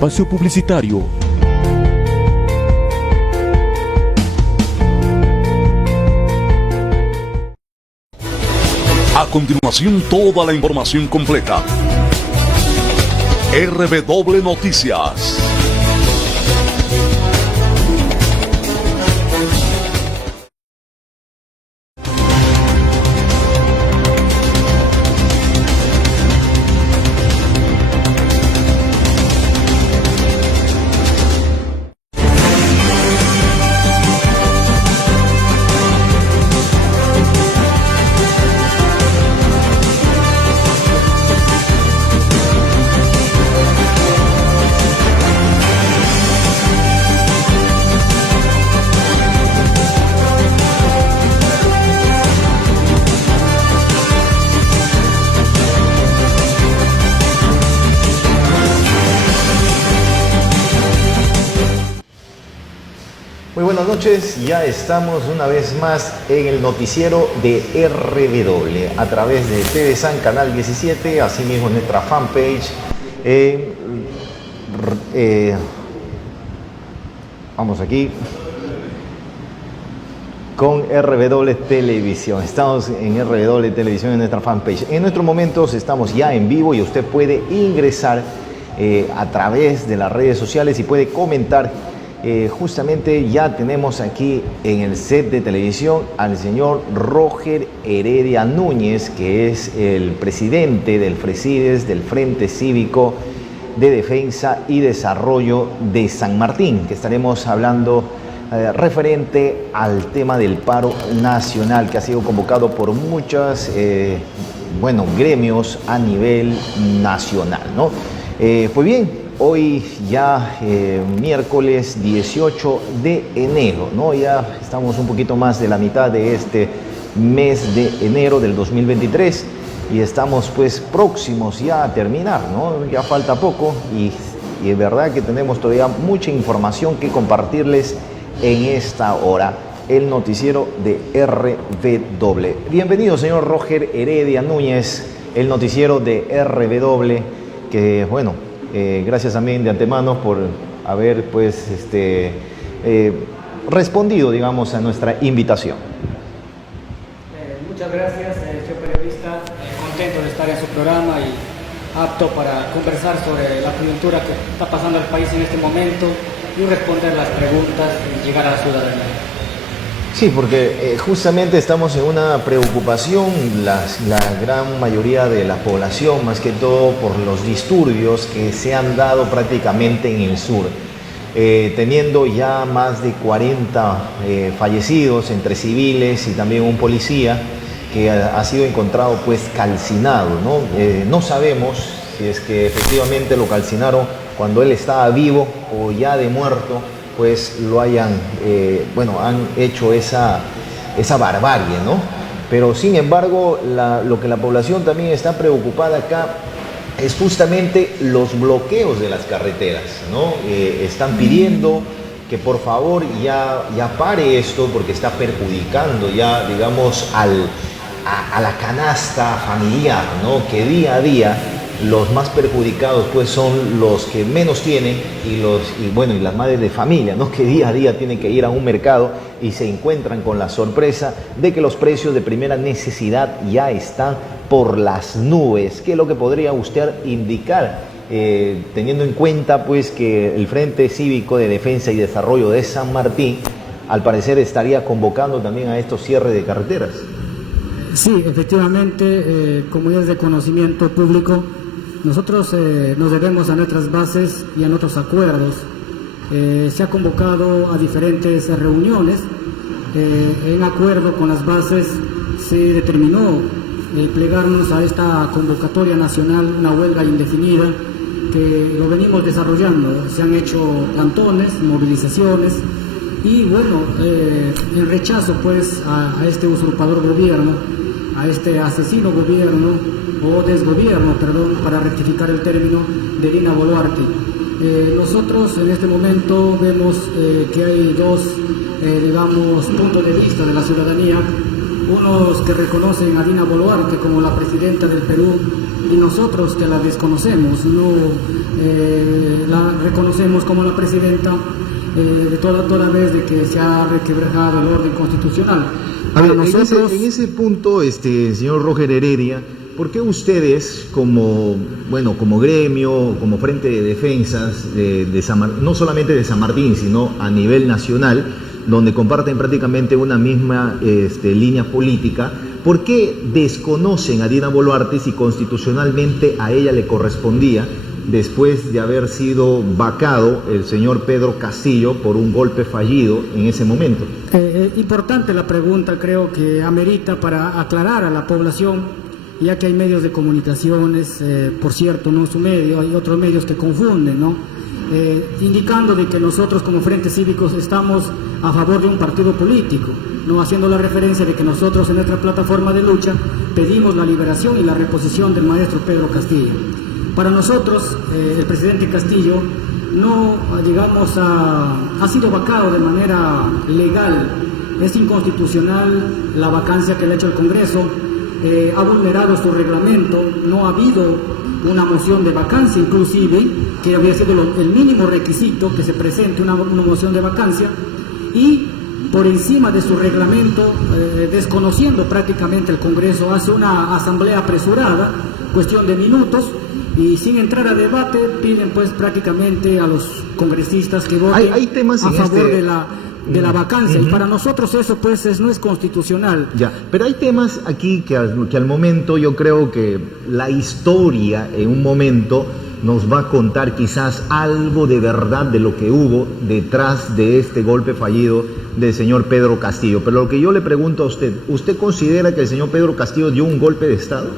espacio publicitario. A continuación, toda la información completa. RW Noticias. Muy buenas noches, ya estamos una vez más en el noticiero de RW a través de TV San Canal 17, asimismo en nuestra fanpage. Vamos aquí con RW Televisión. Estamos en RW Televisión en nuestra fanpage. En nuestros momentos estamos ya en vivo y usted puede ingresar a través de las redes sociales y puede comentar. Justamente ya tenemos aquí en el set de televisión al señor Roger Heredia Núñez, que es el presidente del FRECIDES, del Frente Cívico de Defensa y Desarrollo de San Martín, que estaremos hablando referente al tema del paro nacional, que ha sido convocado por muchos gremios a nivel nacional, ¿no? Pues bien, hoy ya miércoles 18 de enero, ¿no? Ya estamos un poquito más de la mitad de este mes de enero del 2023 y estamos pues próximos ya a terminar, ¿no? Ya falta poco y es verdad que tenemos todavía mucha información que compartirles en esta hora, el noticiero de RW. Bienvenido, señor Roger Heredia Núñez, el noticiero de RW, que bueno, gracias también de antemano por haber pues respondido, digamos, a nuestra invitación. Muchas gracias, señor periodista, contento de estar en su programa y apto para conversar sobre la coyuntura que está pasando el país en este momento y responder las preguntas y llegar a la ciudadanía. Sí, porque justamente estamos en una preocupación, la gran mayoría de la población, más que todo por los disturbios que se han dado prácticamente en el sur, teniendo ya más de 40 fallecidos entre civiles y también un policía que ha sido encontrado pues calcinado, ¿no? No sabemos si es que efectivamente lo calcinaron cuando él estaba vivo o ya de muerto, pues lo hayan, han hecho esa barbarie, ¿no? Pero sin embargo, lo que la población también está preocupada acá es justamente los bloqueos de las carreteras, ¿no? Están pidiendo que por favor ya pare esto porque está perjudicando ya, digamos, a la canasta familiar, ¿no? Que día a día los más perjudicados pues son los que menos tienen y las madres de familia, ¿no? Que día a día tienen que ir a un mercado y se encuentran con la sorpresa de que los precios de primera necesidad ya están por las nubes. ¿Qué es lo que podría usted indicar, teniendo en cuenta pues que el Frente Cívico de Defensa y Desarrollo de San Martín al parecer estaría convocando también a estos cierres de carreteras? Sí, efectivamente, como ya es de conocimiento público, nosotros nos debemos a nuestras bases y a nuestros acuerdos. Se ha convocado a diferentes reuniones. En acuerdo con las bases se determinó plegarnos a esta convocatoria nacional, una huelga indefinida, que lo venimos desarrollando. Se han hecho plantones, movilizaciones y bueno, el rechazo pues a este usurpador gobierno, a este asesino gobierno o desgobierno, perdón, para rectificar el término, de Dina Boluarte. Nosotros en este momento vemos que hay dos, puntos de vista de la ciudadanía. Unos que reconocen a Dina Boluarte como la presidenta del Perú y nosotros que la desconocemos, no la reconocemos como la presidenta de toda vez de que se ha requebrajado el orden constitucional. A ver, nosotros, en ese punto, señor Roger Heredia, ¿por qué ustedes como gremio, como Frente de Defensas, no solamente de San Martín, sino a nivel nacional, donde comparten prácticamente una misma línea política, ¿por qué desconocen a Dina Boluarte si constitucionalmente a ella le correspondía, después de haber sido vacado el señor Pedro Castillo por un golpe fallido en ese momento? Importante la pregunta, creo que amerita para aclarar a la población, ya que hay medios de comunicaciones, por cierto, no es un medio, hay otros medios que confunden, ¿no? Indicando de que nosotros como Frente Cívicos estamos a favor de un partido político, no haciendo la referencia de que nosotros en nuestra plataforma de lucha pedimos la liberación y la reposición del maestro Pedro Castillo. Para nosotros, el presidente Castillo no, digamos, ha sido vacado de manera legal, es inconstitucional la vacancia que le ha hecho el Congreso, ha vulnerado su reglamento, no ha habido una moción de vacancia inclusive, que había sido el mínimo requisito que se presente una moción de vacancia, y por encima de su reglamento, desconociendo prácticamente el Congreso, hace una asamblea apresurada, cuestión de minutos, y sin entrar a debate piden pues prácticamente a los congresistas que voten hay temas a favor de la vacancia, y para nosotros eso pues no es constitucional. Ya, pero hay temas aquí que al momento yo creo que la historia en un momento nos va a contar quizás algo de verdad de lo que hubo detrás de este golpe fallido del señor Pedro Castillo. Pero lo que yo le pregunto a usted, ¿usted considera que el señor Pedro Castillo dio un golpe de Estado?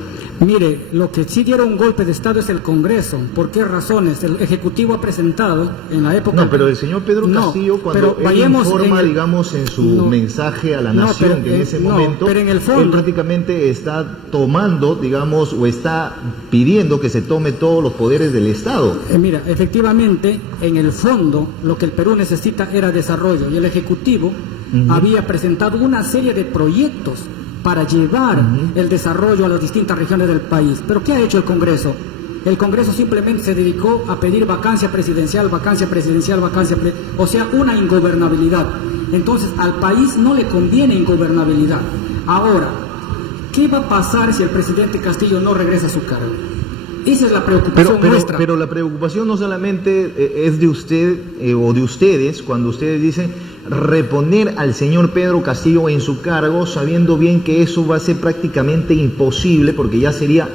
Mire, lo que sí dieron un golpe de Estado es el Congreso. ¿Por qué razones? El Ejecutivo ha presentado en la época... No, pero el señor Pedro Castillo, cuando él informa, digamos, en su mensaje a la nación, que en ese momento, pero en el fondo, él prácticamente está tomando, digamos, o está pidiendo que se tome todos los poderes del Estado. Mira, efectivamente, en el fondo, lo que el Perú necesita era desarrollo, y el Ejecutivo había presentado una serie de proyectos para llevar el desarrollo a las distintas regiones del país. ¿Pero qué ha hecho el Congreso? El Congreso simplemente se dedicó a pedir vacancia presidencial, o sea, una ingobernabilidad. Entonces, al país no le conviene ingobernabilidad. Ahora, ¿qué va a pasar si el presidente Castillo no regresa a su cargo? Esa es la preocupación nuestra. Pero la preocupación no solamente es de usted o de ustedes, cuando ustedes dicen reponer al señor Pedro Castillo en su cargo, sabiendo bien que eso va a ser prácticamente imposible, porque ya sería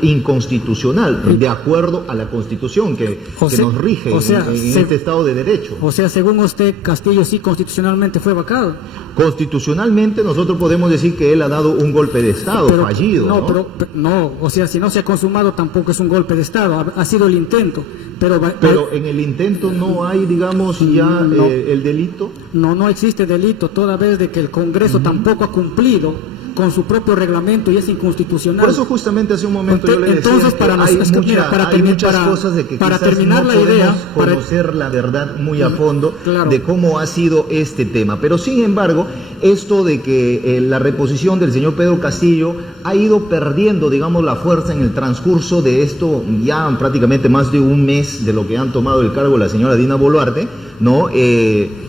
inconstitucional, de acuerdo a la Constitución que nos rige en este Estado de Derecho. O sea, según usted, Castillo sí constitucionalmente fue vacado. Constitucionalmente nosotros podemos decir que él ha dado un golpe de Estado fallido. No, o sea, si no se ha consumado tampoco es un golpe de Estado, ha sido el intento. Pero en el intento no hay, digamos, ya el delito. No existe delito, toda vez de que el Congreso tampoco ha cumplido con su propio reglamento y es inconstitucional. Por eso justamente hace un momento yo le decía, entonces, hay muchas cosas de que para quizás terminar no la idea, podemos conocer la verdad muy a fondo claro, de cómo ha sido este tema. Pero sin embargo, esto de que la reposición del señor Pedro Castillo ha ido perdiendo, digamos, la fuerza en el transcurso de esto, ya prácticamente más de un mes de lo que han tomado el cargo la señora Dina Boluarte, ¿no?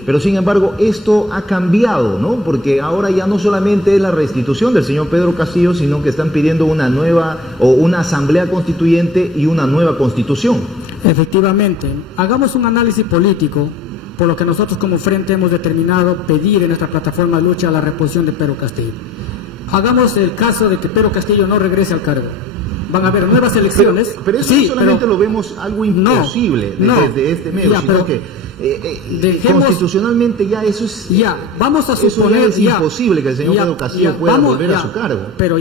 Pero sin embargo esto ha cambiado, ¿no? Porque ahora ya no solamente es la restitución del señor Pedro Castillo, sino que están pidiendo una nueva o una asamblea constituyente y una nueva constitución. Efectivamente, hagamos un análisis político por lo que nosotros como frente hemos determinado pedir en nuestra plataforma de lucha la reposición de Pedro Castillo. Hagamos el caso de que Pedro Castillo no regrese al cargo. Van a haber nuevas elecciones. Pero eso sí, solamente lo vemos algo imposible desde este medio, sino que constitucionalmente ya eso es... vamos a suponer... es imposible que el señor Pedro Castillo pueda volver a su cargo. Pero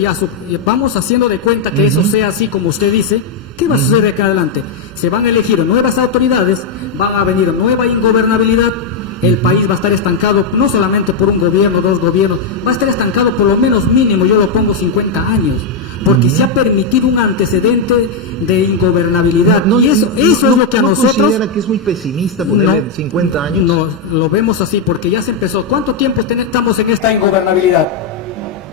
vamos haciendo de cuenta que eso sea así como usted dice. ¿Qué va a suceder acá adelante? Se van a elegir nuevas autoridades, van a venir nueva ingobernabilidad, el país va a estar estancado, no solamente por un gobierno, dos gobiernos, va a estar estancado por lo menos mínimo, yo lo pongo 50 años. Porque se ha permitido un antecedente de ingobernabilidad. Y eso es lo que a nosotros... ¿No considera que es muy pesimista ponerle 50 años? No, lo vemos así, porque ya se empezó. ¿Cuánto tiempo estamos en esta ingobernabilidad?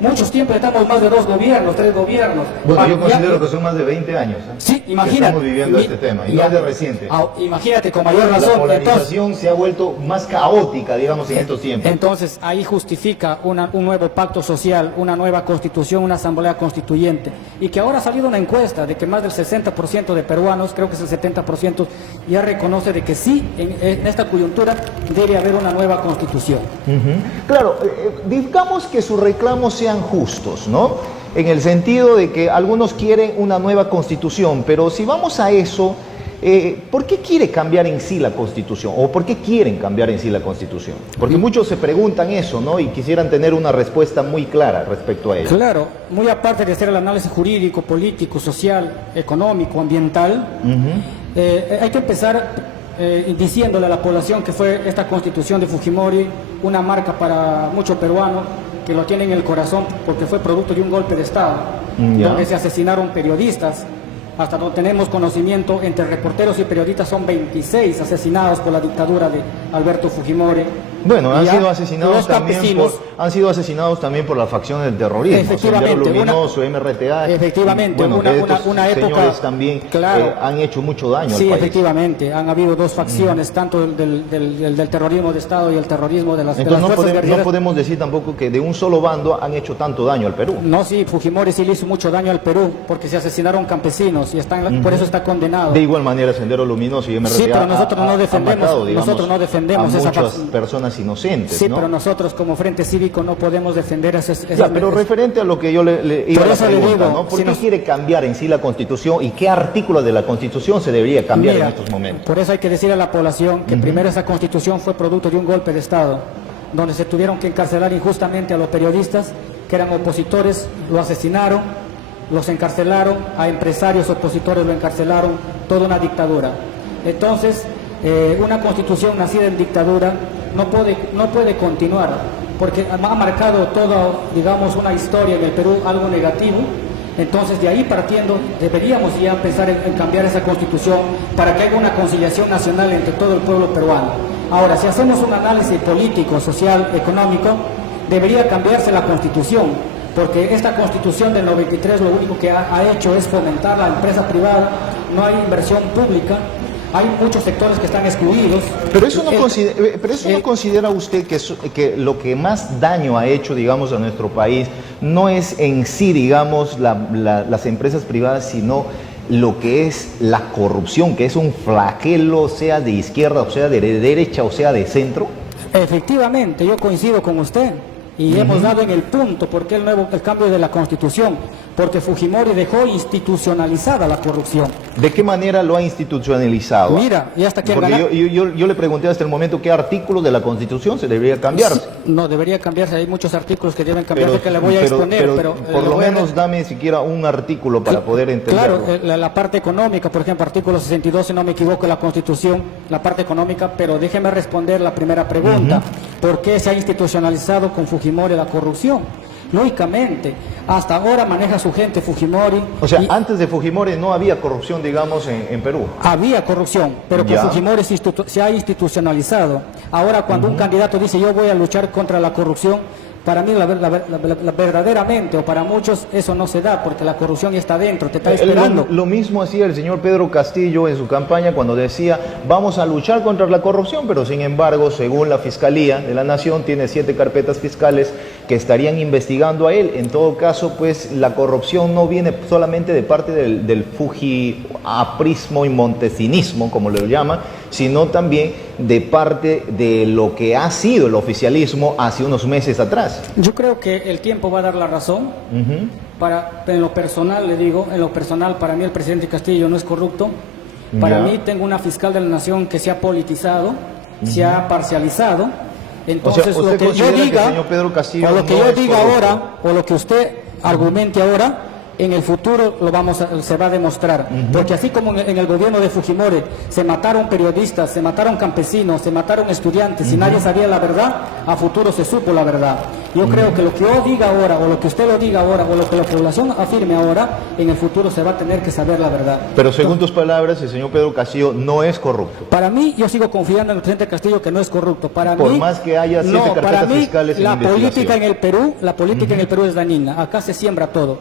muchos tiempos estamos más de 2 gobiernos, 3 gobiernos. Bueno, yo considero que son más de 20 años. Sí, imagínate. Que estamos viviendo este tema, y no es de reciente. Imagínate, con mayor razón. La polarización se ha vuelto más caótica, digamos, en estos tiempos. Entonces, ahí justifica un nuevo pacto social, una nueva constitución, una asamblea constituyente. Y que ahora ha salido una encuesta de que más del 60% de peruanos, creo que es el 70%, ya reconoce de que sí, en esta coyuntura debe haber una nueva constitución. Claro, digamos que sus reclamos sean justos, ¿no? En el sentido de que algunos quieren una nueva constitución, pero si vamos a eso, ¿por qué quiere cambiar en sí la constitución? ¿O por qué quieren cambiar en sí la constitución? Porque muchos se preguntan eso, ¿no? Y quisieran tener una respuesta muy clara respecto a ello. Claro, muy aparte de hacer el análisis jurídico, político, social, económico, ambiental, hay que empezar diciéndole a la población que fue esta constitución de Fujimori una marca para muchos peruanos que lo tienen en el corazón porque fue producto de un golpe de Estado, donde se asesinaron periodistas. Hasta donde tenemos conocimiento, entre reporteros y periodistas son 26 asesinados por la dictadura de Alberto Fujimori. Bueno, han sido asesinados también por la facción del terrorismo, efectivamente, Sendero Luminoso, MRTA. Efectivamente, bueno, una época, señores también han hecho mucho daño al país. Sí, efectivamente, han habido dos facciones, tanto del terrorismo de Estado y el terrorismo de las Entonces fuerzas no podemos decir tampoco que de un solo bando han hecho tanto daño al Perú. No, sí, Fujimori sí le hizo mucho daño al Perú, porque se asesinaron campesinos y por eso está condenado. De igual manera, Sendero Luminoso y MRTA sí, pero nosotros no defendemos, matado, digamos, nosotros no defendemos a esa muchas personas inocentes. Sí, ¿no? pero nosotros como Frente Cívico no podemos defender esas pero referente a lo que yo le iba a la pregunta, ¿no? ¿Por qué quiere cambiar en sí la Constitución y qué artículo de la Constitución se debería cambiar en estos momentos? Por eso hay que decirle a la población que primero esa Constitución fue producto de un golpe de Estado, donde se tuvieron que encarcelar injustamente a los periodistas que eran opositores, lo asesinaron, los encarcelaron, a empresarios opositores lo encarcelaron, toda una dictadura. Entonces, una Constitución nacida en dictadura no puede continuar, porque ha marcado toda, digamos, una historia en el Perú, algo negativo. Entonces, de ahí partiendo, deberíamos ya pensar en cambiar esa Constitución para que haya una conciliación nacional entre todo el pueblo peruano. Ahora, si hacemos un análisis político, social, económico, debería cambiarse la Constitución, porque esta Constitución del 93 lo único que ha hecho es fomentar la empresa privada, no hay inversión pública. Hay muchos sectores que están excluidos. Pero eso no considera usted que lo que más daño ha hecho, digamos, a nuestro país no es en sí, digamos, las empresas privadas, sino lo que es la corrupción, que es un flagelo, sea de izquierda, o sea de derecha, o sea de centro? Efectivamente, yo coincido con usted. Y hemos dado en el punto por qué el cambio de la Constitución, porque Fujimori dejó institucionalizada la corrupción. ¿De qué manera lo ha institucionalizado? Mira, y hasta que porque yo le pregunté hasta el momento qué artículo de la Constitución se debería cambiar. No, debería cambiarse, hay muchos artículos que deben cambiarse que le voy a exponer, pero por lo menos dame siquiera un artículo para poder entenderlo. Claro, la parte económica, por ejemplo, artículo 62, si no me equivoco, la Constitución, la parte económica, pero déjeme responder la primera pregunta. ¿Por qué se ha institucionalizado con Fujimori la corrupción? Lógicamente, hasta ahora maneja su gente Fujimori. O sea, antes de Fujimori no había corrupción, digamos, en Perú. Había corrupción, pero con Fujimori se ha institucionalizado. Ahora, cuando un candidato dice yo voy a luchar contra la corrupción, para mí verdaderamente, o para muchos, eso no se da, porque la corrupción está dentro, te está esperando. Lo mismo hacía el señor Pedro Castillo en su campaña cuando decía, vamos a luchar contra la corrupción, pero sin embargo, según la Fiscalía de la Nación, tiene 7 carpetas fiscales que estarían investigando a él. En todo caso, pues, la corrupción no viene solamente de parte del fujiaprismo y montesinismo, como lo llama, sino también de parte de lo que ha sido el oficialismo hace unos meses atrás. Yo creo que el tiempo va a dar la razón. En lo personal, le digo, para mí el presidente Castillo no es corrupto. Para mí tengo una fiscal de la Nación que se ha politizado, se ha parcializado. Entonces, lo que yo diga, o lo que yo diga ahora, o lo que usted argumente ahora, en el futuro se va a demostrar, porque así como en el gobierno de Fujimori se mataron periodistas, se mataron campesinos, se mataron estudiantes y nadie sabía la verdad, a futuro se supo la verdad. Yo creo que lo que yo diga ahora, o lo que usted lo diga ahora, o lo que la población afirme ahora, en el futuro se va a tener que saber la verdad. Pero según tus palabras, el señor Pedro Castillo no es corrupto. Para mí, yo sigo confiando en el presidente Castillo que no es corrupto. Por más que haya 7 carpetas fiscales en la política investigación. la política en el Perú es dañina. Acá se siembra todo.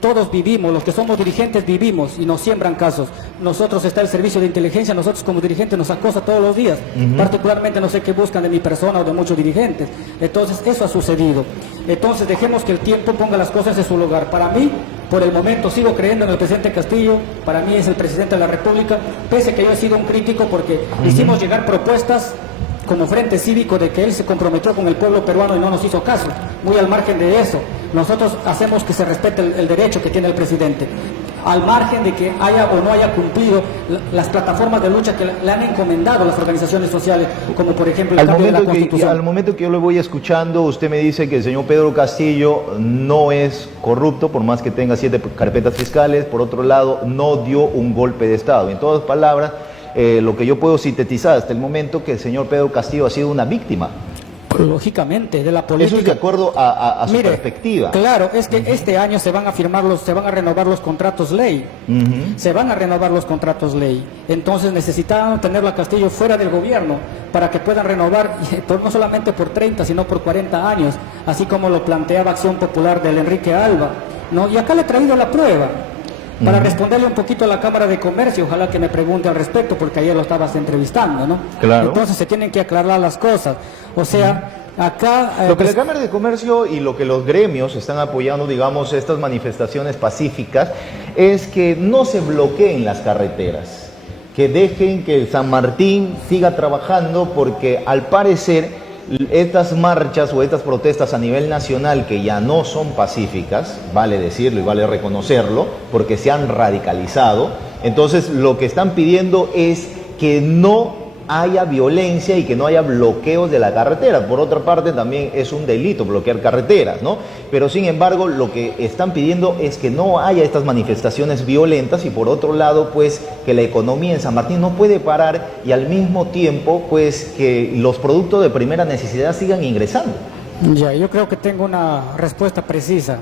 Todos vivimos, los que somos dirigentes vivimos y nos siembran casos. Nosotros está el servicio de inteligencia, nosotros como dirigentes nos acosa todos los días. Particularmente no sé qué buscan de mi persona o de muchos dirigentes. Entonces eso ha sucedido. Entonces dejemos que el tiempo ponga las cosas en su lugar. Para mí, por el momento sigo creyendo en el presidente Castillo. Para mí es el presidente de la República, pese que yo he sido un crítico porque hicimos llegar propuestas como Frente Cívico de que él se comprometió con el pueblo peruano y no nos hizo caso. Muy al margen de eso, nosotros hacemos que se respete el derecho que tiene el presidente, al margen de que haya o no haya cumplido las plataformas de lucha que le han encomendado las organizaciones sociales, como por ejemplo el cambio de la Constitución. Al momento que yo lo voy escuchando, usted me dice que el señor Pedro Castillo no es corrupto, por más que tenga 7 carpetas fiscales. Por otro lado, no dio un golpe de Estado. En todas palabras, lo que yo puedo sintetizar hasta el momento, que el señor Pedro Castillo ha sido una víctima. Lógicamente, de la política. Eso es de acuerdo a su perspectiva. Claro, es que este año se van a renovar los contratos ley. Se van a renovar los contratos ley. Entonces necesitaban tenerlo a Castillo fuera del gobierno para que puedan renovar, no solamente por 30, sino por 40 años, así como lo planteaba Acción Popular del Enrique Alba, ¿no? Y acá le he traído la prueba. Para responderle un poquito a la Cámara de Comercio, ojalá que me pregunte al respecto, porque ayer lo estabas entrevistando, ¿no? Claro. Entonces se tienen que aclarar las cosas. O sea, acá... Lo que la Cámara de Comercio y lo que los gremios están apoyando, digamos, estas manifestaciones pacíficas, es que no se bloqueen las carreteras, que dejen que San Martín siga trabajando, porque al parecer estas marchas o estas protestas a nivel nacional, que ya no son pacíficas, vale decirlo y vale reconocerlo, porque se han radicalizado. Entonces lo que están pidiendo es que no haya violencia y que no haya bloqueos de la carretera. Por otra parte, también es un delito bloquear carreteras, ¿no? Pero sin embargo, lo que están pidiendo es que no haya estas manifestaciones violentas, y por otro lado, pues, que la economía en San Martín no puede parar, y al mismo tiempo, pues, que los productos de primera necesidad sigan ingresando. Ya, yo creo que tengo una respuesta precisa.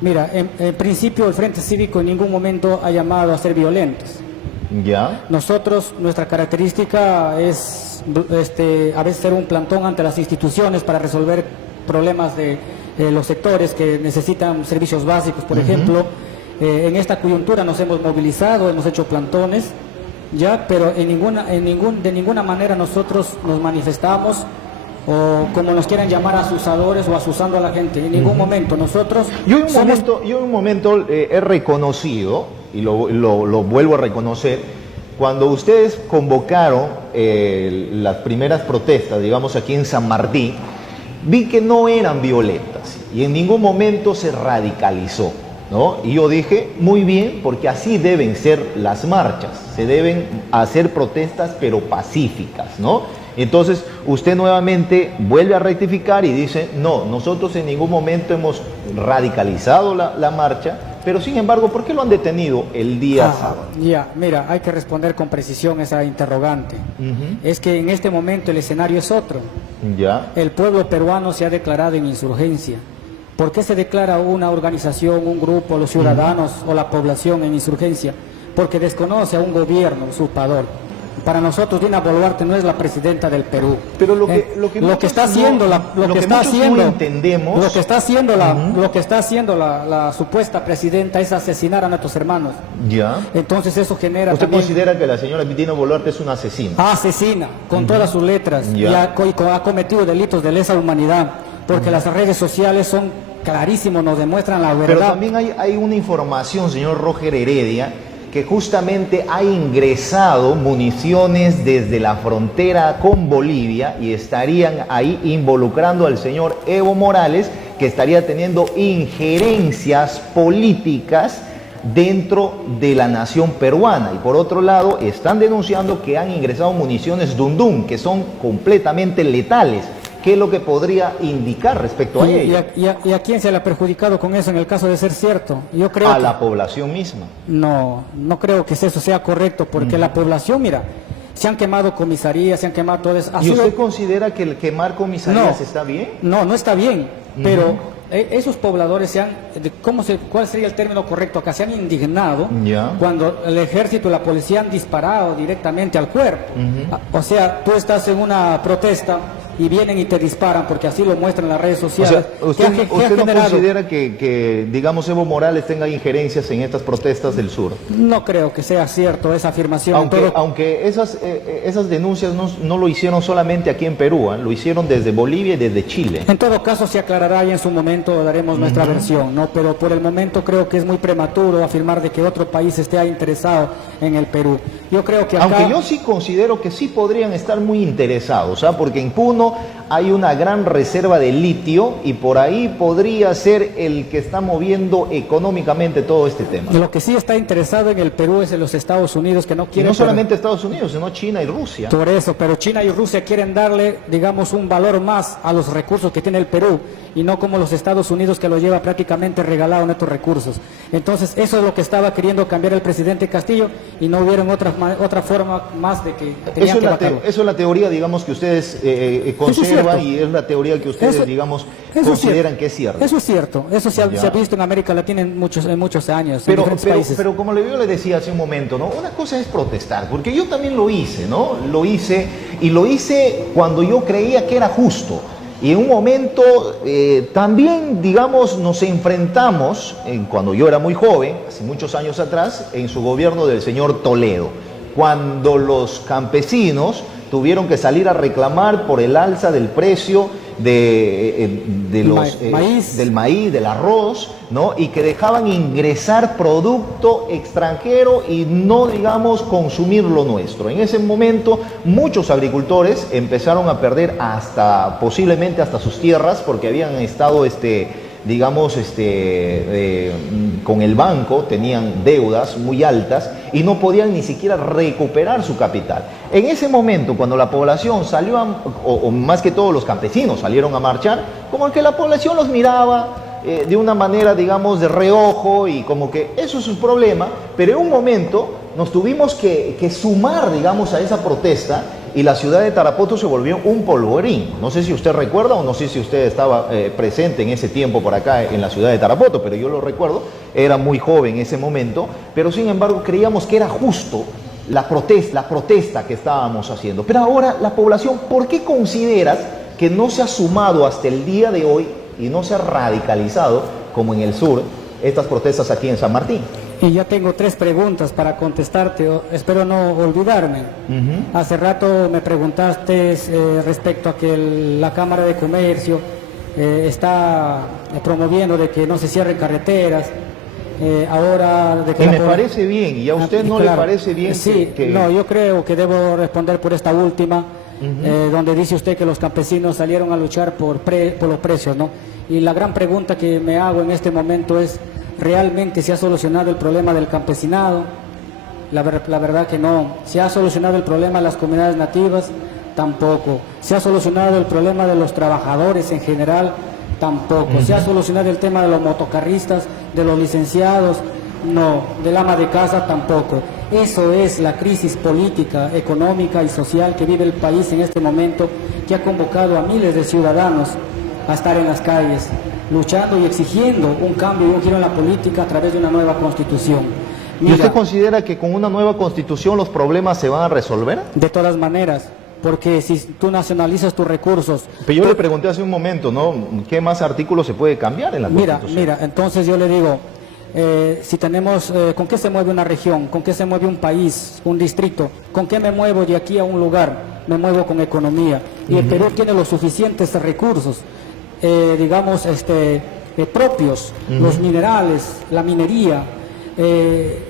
Mira, en principio el Frente Cívico en ningún momento ha llamado a ser violentos. ¿Ya? Nosotros, nuestra característica es a veces ser un plantón ante las instituciones para resolver problemas de los sectores que necesitan servicios básicos, por ejemplo. En esta coyuntura nos hemos movilizado, hemos hecho plantones, ya, pero de ninguna manera nosotros nos manifestamos o como nos quieran llamar, asusadores o asusando a la gente. En ningún momento nosotros... Yo en un momento he reconocido, y lo vuelvo a reconocer, cuando ustedes convocaron las primeras protestas, digamos aquí en San Martín, vi que no eran violentas y en ningún momento se radicalizó, ¿no? Y yo dije, muy bien, porque así deben ser las marchas, se deben hacer protestas pero pacíficas, ¿no? Entonces usted nuevamente vuelve a rectificar y dice, no, nosotros en ningún momento hemos radicalizado la marcha, pero sin embargo, ¿por qué lo han detenido el día sábado? Ya, mira, hay que responder con precisión esa interrogante. Es que en este momento el escenario es otro. Ya. El pueblo peruano se ha declarado en insurgencia. ¿Por qué se declara una organización, un grupo, los ciudadanos o la población en insurgencia? Porque desconoce a un gobierno usurpador. Para nosotros Dina Boluarte no es la presidenta del Perú. Pero lo que está haciendo la supuesta presidenta es asesinar a nuestros hermanos. Ya. Entonces eso genera. ¿Usted considera que la señora Dina Boluarte es una asesina? Asesina, con todas sus letras. Ya. Y ha cometido delitos de lesa humanidad, porque las redes sociales son clarísimos, nos demuestran la verdad. Pero también hay una información, señor Roger Heredia, que justamente ha ingresado municiones desde la frontera con Bolivia y estarían ahí involucrando al señor Evo Morales, que estaría teniendo injerencias políticas dentro de la nación peruana. Y por otro lado, están denunciando que han ingresado municiones Dundum, que son completamente letales, qué es lo que podría indicar respecto a ello. ¿Y a quién se le ha perjudicado con eso en el caso de ser cierto? Yo creo A que la población misma. no creo que eso sea correcto, porque la población, mira, se han quemado comisarías, se han quemado todo eso. ¿Y usted considera que el quemar comisarías está bien? No está bien, pero esos pobladores ¿cuál sería el término correcto acá? Se han indignado cuando el ejército y la policía han disparado directamente al cuerpo. O sea, tú estás en una protesta y vienen y te disparan, porque así lo muestran las redes sociales. O sea, ¿usted no considera que, digamos, Evo Morales tenga injerencias en estas protestas del sur? No creo que sea cierto esa afirmación. Aunque esas denuncias no lo hicieron solamente aquí en Perú, lo hicieron desde Bolivia y desde Chile. En todo caso se aclarará y en su momento daremos nuestra versión, ¿no? Pero por el momento creo que es muy prematuro afirmar de que otro país esté interesado en el Perú. Yo creo que acá... Aunque yo sí considero que sí podrían estar muy interesados, porque en Puno hay una gran reserva de litio y por ahí podría ser el que está moviendo económicamente todo este tema. Lo que sí está interesado en el Perú es en los Estados Unidos, que no quieren... Y no solamente Estados Unidos, sino China y Rusia. Por eso, pero China y Rusia quieren darle, digamos, un valor más a los recursos que tiene el Perú, y no como los Estados Unidos, que lo lleva prácticamente regalado en estos recursos. Entonces, eso es lo que estaba queriendo cambiar el presidente Castillo, y no hubieron otra forma más de que tenían que bajarlo. Eso es la teoría, digamos, que ustedes conservan, y es la teoría que ustedes, digamos, consideran que es cierta. Eso es cierto, eso se ha visto en América Latina en muchos años, en diferentes países. Pero como yo le decía hace un momento, ¿no? Una cosa es protestar, porque yo también lo hice, ¿no? Lo hice cuando yo creía que era justo. Y en un momento también, digamos, nos enfrentamos, cuando yo era muy joven, hace muchos años atrás, en su gobierno del señor Toledo, cuando los campesinos tuvieron que salir a reclamar por el alza del precio del maíz, del arroz, ¿no? Y que dejaban ingresar producto extranjero y no, digamos, consumir lo nuestro. En ese momento muchos agricultores empezaron a perder posiblemente hasta sus tierras, porque habían estado con el banco, tenían deudas muy altas y no podían ni siquiera recuperar su capital. En ese momento, cuando la población salió, o más que todo los campesinos salieron a marchar, como que la población los miraba de una manera, digamos, de reojo, y como que eso es un problema, pero en un momento nos tuvimos que sumar, digamos, a esa protesta, y la ciudad de Tarapoto se volvió un polvorín. No sé si usted recuerda, o no sé si usted estaba presente en ese tiempo por acá en la ciudad de Tarapoto, pero yo lo recuerdo, era muy joven en ese momento, pero sin embargo creíamos que era justo la protesta que estábamos haciendo. Pero ahora la población, ¿por qué consideras que no se ha sumado hasta el día de hoy y no se ha radicalizado, como en el sur, estas protestas aquí en San Martín? Y ya tengo 3 preguntas para contestarte, espero no olvidarme. Hace rato me preguntaste respecto a que la Cámara de Comercio está promoviendo de que no se cierren carreteras. Ahora de que y me parece bien, y a usted no le parece bien. Sí, no, yo creo que debo responder por esta última, donde dice usted que los campesinos salieron a luchar por los precios, ¿no? Y la gran pregunta que me hago en este momento es: ¿realmente se ha solucionado el problema del campesinado? La verdad que no. ¿Se ha solucionado el problema de las comunidades nativas? Tampoco. ¿Se ha solucionado el problema de los trabajadores en general? Tampoco. ¿Se ha solucionado el tema de los motocarristas, de los licenciados? No. ¿Del ama de casa? Tampoco. Eso es la crisis política, económica y social que vive el país en este momento, que ha convocado a miles de ciudadanos a estar en las calles, luchando y exigiendo un cambio y un giro en la política a través de una nueva constitución. Mira, ¿y usted considera que con una nueva constitución los problemas se van a resolver? De todas maneras, porque si tú nacionalizas tus recursos... Pero yo le pregunté hace un momento, ¿no? ¿Qué más artículos se puede cambiar en la constitución? Mira, entonces yo le digo, si tenemos, ¿con qué se mueve una región? ¿Con qué se mueve un país, un distrito? ¿Con qué me muevo de aquí a un lugar? Me muevo con economía. Y el Perú tiene los suficientes recursos, digamos, propios, los minerales, la minería,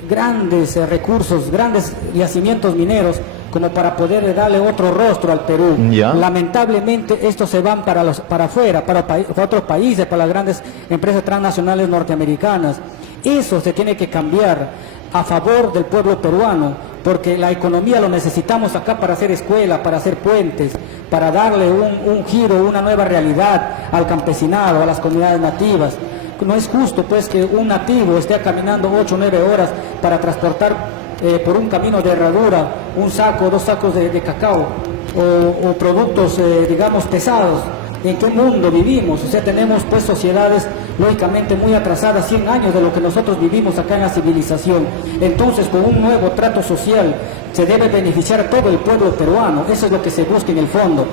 grandes recursos, grandes yacimientos mineros, como para poder darle otro rostro al Perú. Lamentablemente estos se van para afuera, para otros países, para las grandes empresas transnacionales norteamericanas. Eso se tiene que cambiar a favor del pueblo peruano, porque la economía lo necesitamos acá para hacer escuela, para hacer puentes, para darle un giro, una nueva realidad al campesinado, a las comunidades nativas. No es justo pues que un nativo esté caminando 8 o 9 horas para transportar por un camino de herradura un saco, 2 sacos de cacao o productos digamos pesados. ¿En qué mundo vivimos? O sea, tenemos pues sociedades lógicamente muy atrasadas, 100 años de lo que nosotros vivimos acá en la civilización. Entonces, con un nuevo trato social se debe beneficiar a todo el pueblo peruano. Eso es lo que se busca en el fondo.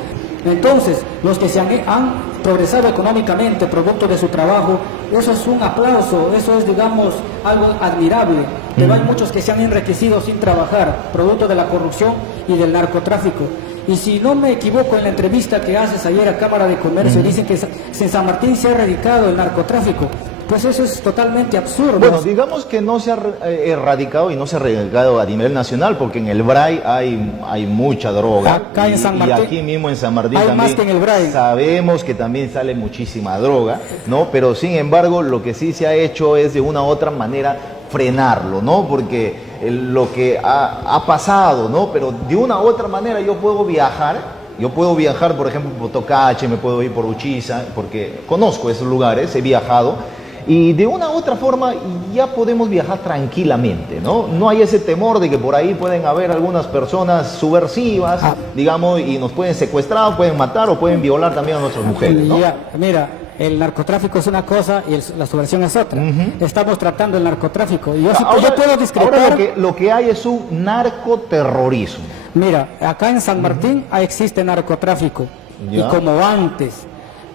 Entonces, los que han progresado económicamente producto de su trabajo, eso es un aplauso, eso es, digamos, algo admirable. Pero hay muchos que se han enriquecido sin trabajar, producto de la corrupción y del narcotráfico. Y si no me equivoco, en la entrevista que haces ayer a Cámara de Comercio, dicen que en San Martín se ha erradicado el narcotráfico. Pues eso es totalmente absurdo. Bueno, digamos que no se ha erradicado y no se ha erradicado a nivel nacional, porque en el Bray hay mucha droga. Acá en San Martín, y aquí mismo en San Martín hay también más que en el Bray. Sabemos que también sale muchísima droga, ¿no? Pero sin embargo, lo que sí se ha hecho es de una u otra manera frenarlo, ¿no? Porque lo que ha pasado, ¿no? Pero de una u otra manera yo puedo viajar, por ejemplo, por Tocache, me puedo ir por Uchiza, porque conozco esos lugares, he viajado, y de una u otra forma ya podemos viajar tranquilamente, ¿no? No hay ese temor de que por ahí pueden haber algunas personas subversivas, digamos, y nos pueden secuestrar, pueden matar o pueden violar también a nuestras mujeres, ¿no? Ya, mira, el narcotráfico es una cosa y la subversión es otra. Estamos tratando el narcotráfico. Y yo, yo puedo discrepar. Ahora lo que hay es un narcoterrorismo. Mira, acá en San Martín existe narcotráfico. Ya. Y como antes,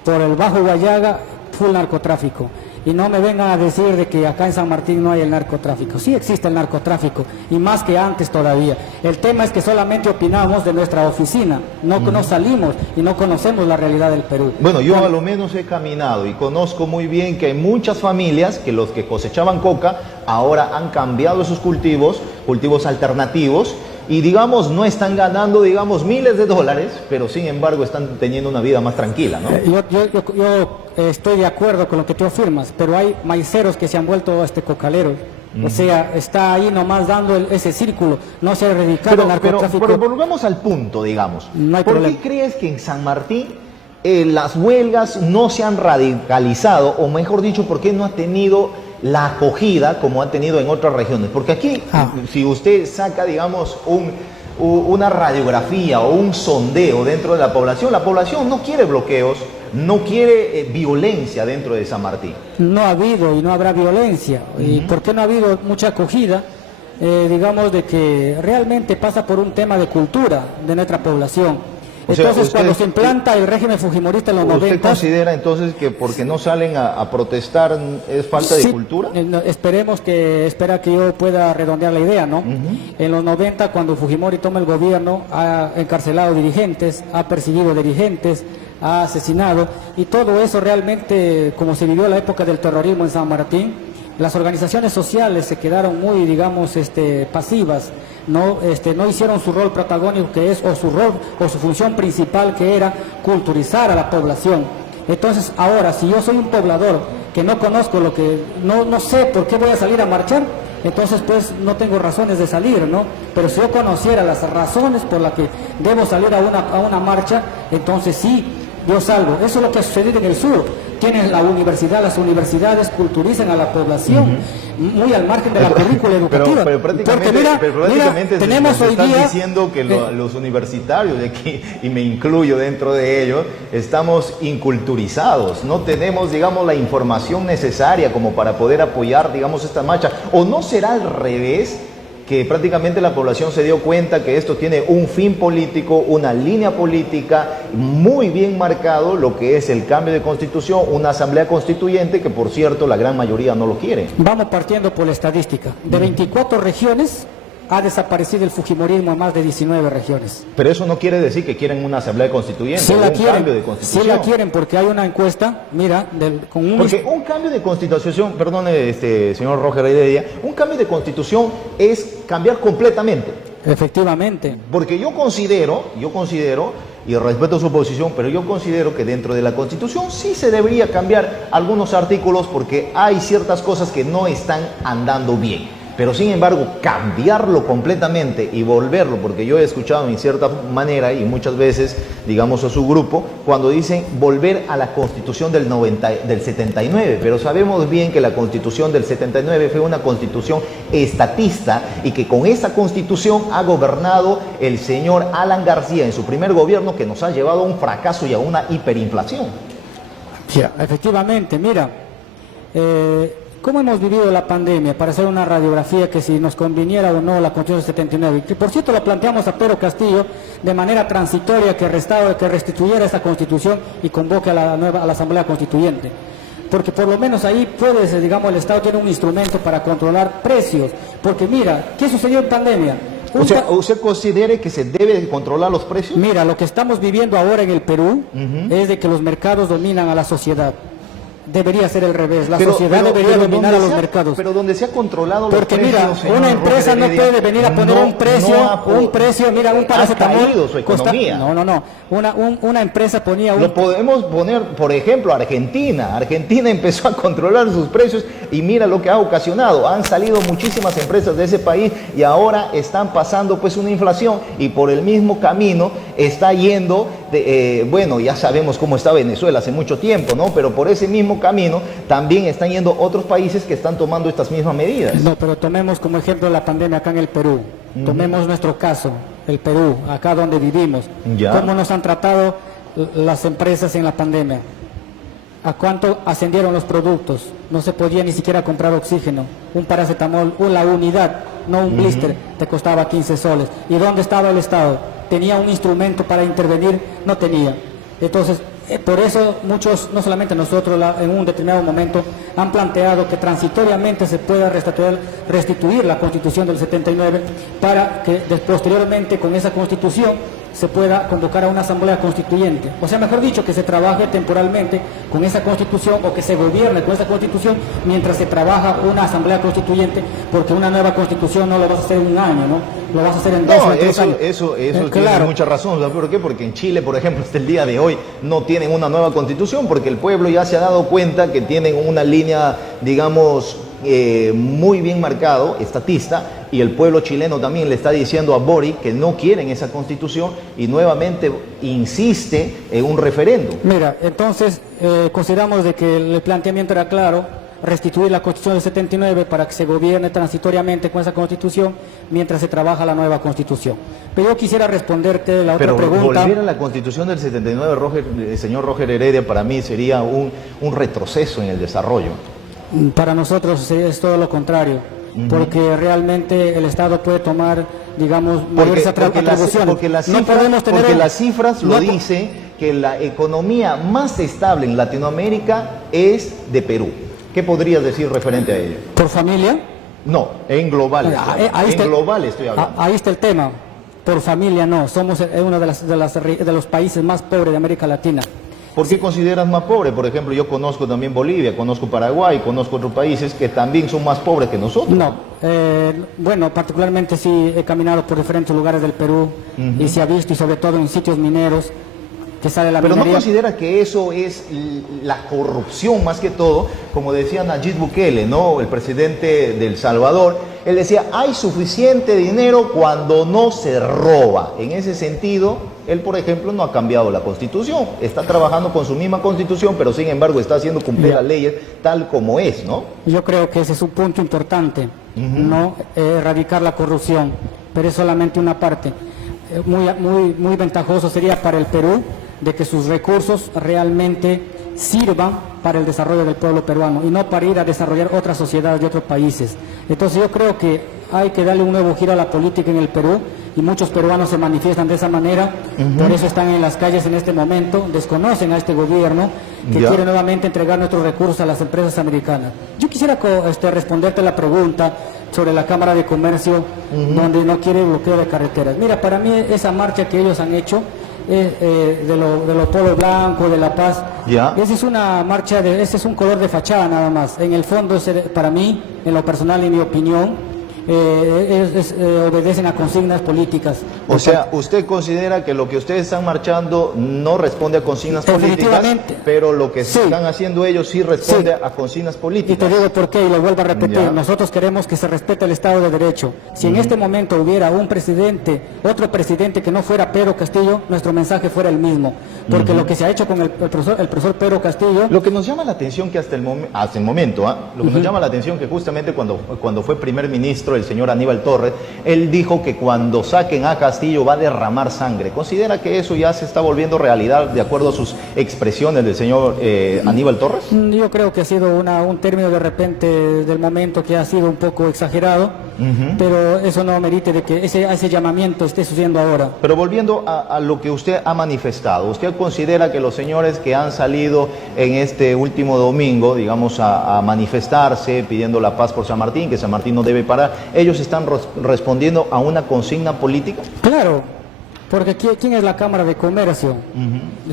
por el Bajo Guayaga, full narcotráfico. Y no me vengan a decir de que acá en San Martín no hay el narcotráfico. Sí existe el narcotráfico, y más que antes todavía. El tema es que solamente opinamos de nuestra oficina, no salimos y no conocemos la realidad del Perú. Bueno, yo a lo menos he caminado y conozco muy bien que hay muchas familias que los que cosechaban coca ahora han cambiado esos cultivos alternativos, y digamos no están ganando digamos miles de dólares, pero sin embargo están teniendo una vida más tranquila, ¿no? Yo estoy de acuerdo con lo que tú afirmas, pero hay maiceros que se han vuelto cocaleros. O sea, está ahí nomás dando ese círculo, no se ha erradicado el narcotráfico. Pero volvemos al punto, digamos. No hay ¿Por problema. qué crees que en San Martín las huelgas no se han radicalizado, o mejor dicho, por qué no ha tenido la acogida como ha tenido en otras regiones? Porque aquí, si usted saca, digamos, una radiografía o un sondeo dentro de la población no quiere bloqueos, no quiere violencia dentro de San Martín. No ha habido y no habrá violencia. ¿Y por qué no ha habido mucha acogida? Digamos de que realmente pasa por un tema de cultura de nuestra población. Entonces, cuando se implanta el régimen fujimorista en los 90... ¿Usted considera entonces que porque no salen a protestar es falta de cultura? Espera que yo pueda redondear la idea, ¿no? En los 90, cuando Fujimori toma el gobierno, ha encarcelado dirigentes, ha perseguido dirigentes, ha asesinado, y todo eso realmente, como se vivió la época del terrorismo en San Martín, las organizaciones sociales se quedaron muy, digamos, pasivas. No hicieron su rol protagónico, que es, o su rol o su función principal, que era culturizar a la población. Entonces, ahora, si yo soy un poblador que no conozco no sé por qué voy a salir a marchar, entonces pues no tengo razones de salir, ¿no? Pero si yo conociera las razones por las que debo salir a una marcha, entonces sí, yo salgo. Eso es lo que ha sucedido en el sur. Tienen las universidades culturizan a la población, muy al margen de la currícula educativa. Pero prácticamente tenemos hoy están día diciendo que los universitarios de aquí, y me incluyo dentro de ellos, estamos inculturizados, no tenemos, digamos, la información necesaria como para poder apoyar, digamos, esta marcha. ¿O no será al revés? Que prácticamente la población se dio cuenta que esto tiene un fin político, una línea política muy bien marcado, lo que es el cambio de constitución, una asamblea constituyente que, por cierto, la gran mayoría no lo quiere. Vamos partiendo por la estadística. De 24 regiones ha desaparecido el fujimorismo en más de 19 regiones. Pero eso no quiere decir que quieren una asamblea constituyente, un cambio de constitución. Sí la quieren, porque hay una encuesta, mira, porque un cambio de constitución, perdone, señor Roger Heredia, un cambio de constitución es cambiar completamente. Efectivamente. Porque yo considero, y respeto su posición, pero yo considero que dentro de la Constitución sí se debería cambiar algunos artículos, porque hay ciertas cosas que no están andando bien. Pero sin embargo, cambiarlo completamente y volverlo, porque yo he escuchado en cierta manera y muchas veces, digamos, a su grupo, cuando dicen volver a la Constitución del 79, pero sabemos bien que la Constitución del 79 fue una Constitución estatista y que con esa Constitución ha gobernado el señor Alan García en su primer gobierno, que nos ha llevado a un fracaso y a una hiperinflación. Sí, efectivamente, mira, ¿cómo hemos vivido la pandemia? Para hacer una radiografía que si nos conviniera o no la Constitución del 79, que por cierto la planteamos a Pedro Castillo de manera transitoria que restituyera esta Constitución y convoque a la Asamblea Constituyente. Porque por lo menos ahí puede, digamos, el Estado tiene un instrumento para controlar precios. Porque mira, ¿qué sucedió en pandemia? ¿Usted considere que se debe controlar los precios? Mira, lo que estamos viviendo ahora en el Perú es de que los mercados dominan a la sociedad. Debería ser al revés, la sociedad debería dominar a los mercados. Pero donde se ha controlado los precios, mira, una empresa no puede venir a poner un precio, mira, un paracetamol. Ha caído su economía. Una empresa ponía un... Lo podemos poner, por ejemplo, Argentina. Argentina empezó a controlar sus precios y mira lo que ha ocasionado. Han salido muchísimas empresas de ese país y ahora están pasando pues una inflación y por el mismo camino está yendo, bueno, ya sabemos cómo está Venezuela hace mucho tiempo, ¿no? Pero por ese mismo camino también están yendo otros países que están tomando estas mismas medidas. No, pero tomemos como ejemplo la pandemia acá en el Perú. Tomemos nuestro caso, el Perú, acá donde vivimos. Ya. ¿Cómo nos han tratado las empresas en la pandemia? ¿A cuánto ascendieron los productos? No se podía ni siquiera comprar oxígeno. Un paracetamol, la unidad, no un blister, te costaba 15 soles. ¿Y dónde estaba el Estado? ¿Tenía un instrumento para intervenir? No tenía. Entonces, por eso muchos, no solamente nosotros, en un determinado momento han planteado que transitoriamente se pueda restituir la Constitución del 79 para que posteriormente con esa Constitución se pueda convocar a una asamblea constituyente. O sea, mejor dicho, que se trabaje temporalmente con esa Constitución o que se gobierne con esa Constitución mientras se trabaja una asamblea constituyente, porque una nueva Constitución no lo vas a hacer en un año, ¿no? Lo vas a hacer en 2 o 3 años. Eso tiene claro. mucha razón. ¿Por qué? Porque en Chile, por ejemplo, hasta el día de hoy no tienen una nueva Constitución porque el pueblo ya se ha dado cuenta que tienen una línea, digamos, muy bien marcado, estatista, y el pueblo chileno también le está diciendo a Boric que no quieren esa Constitución y nuevamente insiste en un referéndum. Mira, entonces consideramos de que el planteamiento era claro, restituir la Constitución del 79 para que se gobierne transitoriamente con esa Constitución mientras se trabaja la nueva Constitución. Pero yo quisiera responderte la otra pregunta. Volver a la Constitución del 79, señor Roger Heredia, para mí sería un retroceso en el desarrollo. Para nosotros es todo lo contrario, porque realmente el Estado puede tomar, digamos, mayores atribuciones. Porque las cifras lo dicen que la economía más estable en Latinoamérica es de Perú. ¿Qué podrías decir referente a ello? ¿Por familia? No, en global. Estoy hablando. Ahí está el tema. Por familia no, somos uno de los países más pobres de América Latina. ¿Por qué consideras más pobre? Por ejemplo, yo conozco también Bolivia, conozco Paraguay, conozco otros países que también son más pobres que nosotros. No, bueno, particularmente sí he caminado por diferentes lugares del Perú y se ha visto, y sobre todo en sitios mineros, que sale la minería. ¿Pero no considera que eso es la corrupción más que todo? Como decía Nayib Bukele, ¿no? El presidente de El Salvador, él decía, hay suficiente dinero cuando no se roba. En ese sentido, él, por ejemplo, no ha cambiado la Constitución. Está trabajando con su misma Constitución, pero sin embargo está haciendo cumplir las leyes tal como es, ¿no? Yo creo que ese es un punto importante, no erradicar la corrupción, pero es solamente una parte. Muy ventajoso sería para el Perú de que sus recursos realmente sirvan para el desarrollo del pueblo peruano y no para ir a desarrollar otras sociedades de otros países. Entonces yo creo que hay que darle un nuevo giro a la política en el Perú y muchos peruanos se manifiestan de esa manera, por eso están en las calles en este momento, desconocen a este gobierno que quiere nuevamente entregar nuestros recursos a las empresas americanas. Yo quisiera responderte la pregunta sobre la Cámara de Comercio, donde no quiere bloqueo de carreteras. Mira, para mí esa marcha que ellos han hecho de los pueblos blancos, de La Paz, esa es una marcha, ese es un color de fachada nada más. En el fondo, para mí, en lo personal y mi opinión, obedecen a consignas políticas. O sea, ¿usted considera que lo que ustedes están marchando no responde a consignas políticas, Definitivamente. pero lo que Sí. están haciendo ellos sí responde Sí. a consignas Y políticas? te digo por qué, y lo vuelvo a repetir, Ya. nosotros queremos que se respete el Estado de Derecho. Si en este momento hubiera un presidente, otro presidente que no fuera Pedro Castillo, nuestro mensaje fuera el mismo. Porque lo que se ha hecho con el profesor Pedro Castillo, Lo que nos llama la atención que hasta el momento, lo que nos llama la atención que justamente cuando fue primer ministro el señor Aníbal Torres, él dijo que cuando saquen a Castillo va a derramar sangre. ¿Considera que eso ya se está volviendo realidad de acuerdo a sus expresiones del señor Aníbal Torres? yo creo que ha sido un término de repente del momento que ha sido un poco exagerado, pero eso no merite de que ese llamamiento esté sucediendo ahora. Pero volviendo a lo que usted ha manifestado, ¿usted considera que los señores que han salido en este último domingo, digamos, a manifestarse pidiendo la paz por San Martín, que San Martín no debe parar, ellos están respondiendo a una consigna política? Claro, porque ¿quién es la Cámara de Comercio?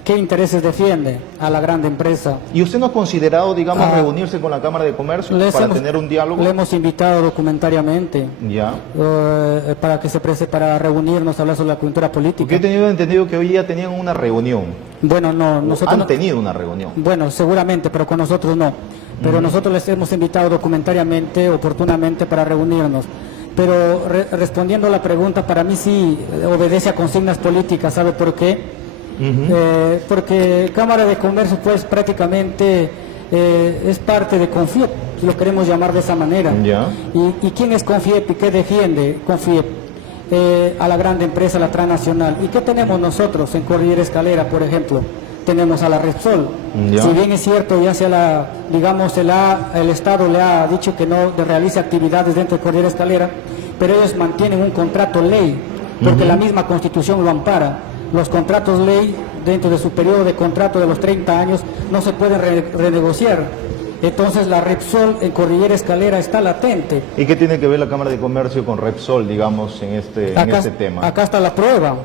¿Qué intereses defiende? A la grande empresa. ¿Y usted no ha considerado, digamos, reunirse con la Cámara de Comercio para tener un diálogo? Le hemos invitado documentariamente Ya. para que para reunirnos, hablar sobre la cultura política. Porque he tenido entendido que hoy ya tenían una reunión. Bueno, no, nosotros Han no- tenido una reunión. Bueno, seguramente, pero con nosotros no. Pero nosotros les hemos invitado documentariamente, oportunamente, para reunirnos. Pero respondiendo a la pregunta, para mí sí obedece a consignas políticas. ¿Sabe por qué? Porque Cámara de Comercio, pues prácticamente es parte de Confiep, si lo queremos llamar de esa manera. Ya. ¿Y quién es Confiep y qué defiende Confiep? A la grande empresa, la transnacional. ¿Y qué tenemos nosotros en Cordillera Escalera, por ejemplo? Tenemos a la Repsol. Ya. Si bien es cierto, ya sea el Estado le ha dicho que no realice actividades dentro de Cordillera Escalera, pero ellos mantienen un contrato ley, porque la misma Constitución lo ampara. Los contratos ley, dentro de su periodo de contrato de los 30 años, no se pueden renegociar. Entonces la Repsol en Cordillera Escalera está latente. ¿Y qué tiene que ver la Cámara de Comercio con Repsol, digamos, en este tema? Acá está la prueba.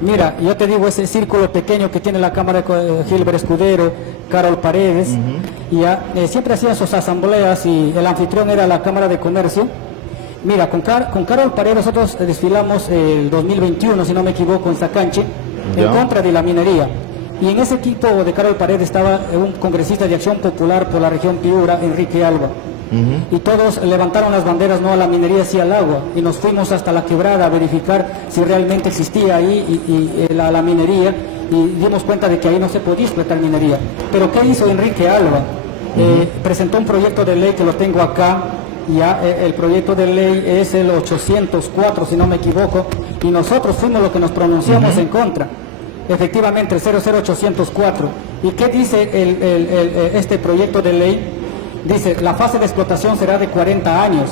Mira, yo te digo, ese círculo pequeño que tiene la Cámara de Gilbert Escudero, Carol Paredes, y siempre hacían sus asambleas y el anfitrión era la Cámara de Comercio. Mira, con Carol Paredes nosotros desfilamos el 2021, si no me equivoco, en Sacanche, en contra de la minería. Y en ese equipo de Carol Paredes estaba un congresista de Acción Popular por la región Piura, Enrique Alba. Y todos levantaron las banderas no a la minería, sí al agua, y nos fuimos hasta la quebrada a verificar si realmente existía ahí la minería, y dimos cuenta de que ahí no se podía explotar minería. Pero ¿qué hizo Enrique Alba? Presentó un proyecto de ley que lo tengo acá, el proyecto de ley es el 804, si no me equivoco, y nosotros fuimos los que nos pronunciamos en contra. Efectivamente, el 00804. ¿Y qué dice este proyecto de ley? Dice, la fase de explotación será de 40 años,